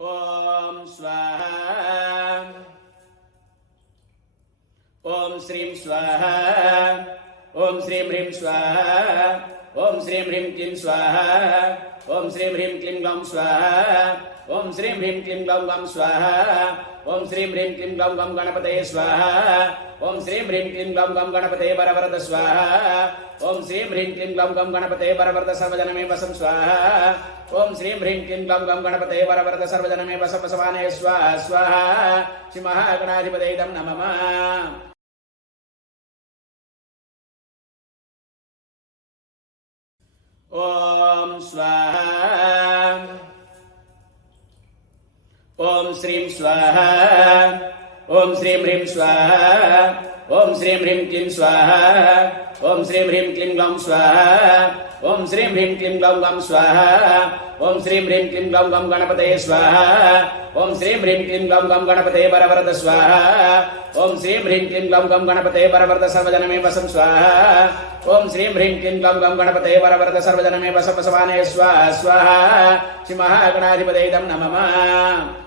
ओम स्वाहा। ओम श्रीं स्वाहा। ओम श्रीं ह्रीं स्वाहा। ओम श्रीं ह्रीं क्लीं स्वाहा। ओम श्रीं ह्रीं क्लीं ग्लौं स्वाहा। ओम श्रीं ह्रीं क्लीं ग्लौं गं स्वाहा। ओम श्रीं ह्रीं क्लीं ग्लौं गं गणपतये स्वाहा। ओम श्रीं ह्रीं क्लीं ग्लौं गं गणपतये वरवरद स्वाहा। ओम श्रीं ह्रीं क्लीं ग्लौं गं गणपतये वरवरद सर्वजनमे वसं स्वाहा। ओम श्रीं ह्रीं क्लीं ग्लौं गं गणपतये वरवरद सर्वजनमे वसवाने स्वाहा स्वाहा। श्री महागणाधिपतये नमः। ओम स्वाहा। ओम श्रीं स्वाहा। ओम श्रीं ह्रीं स्वाहा। ओम श्रीं ह्रीं क्लीं स्वाहा। ओम श्रीं ह्रीं क्लीं ग्लौं स्वाहा। ओम श्रीं ह्रीं क्लीं ग्लौं गं स्वाहा। ओम श्रीं ह्रीं क्लीं ग्लौं गं गणपतये स्वाहा। ओम श्रीं ह्रीं क्लीं ग्लौं गं गणपतये वरवरद स्वाहा। ओम श्रीं ह्रीं क्लीं ग्लौं गं गणपतये वरवरद सर्वजनमे वसं स्वाहा। ओम श्रीं ह्रीं क्लीं ग्लौं गं गणपतये वरवरद सर्वजनमे वसवाने स्वाहा स्वाहा। श्री महागणाधिपतये नमः।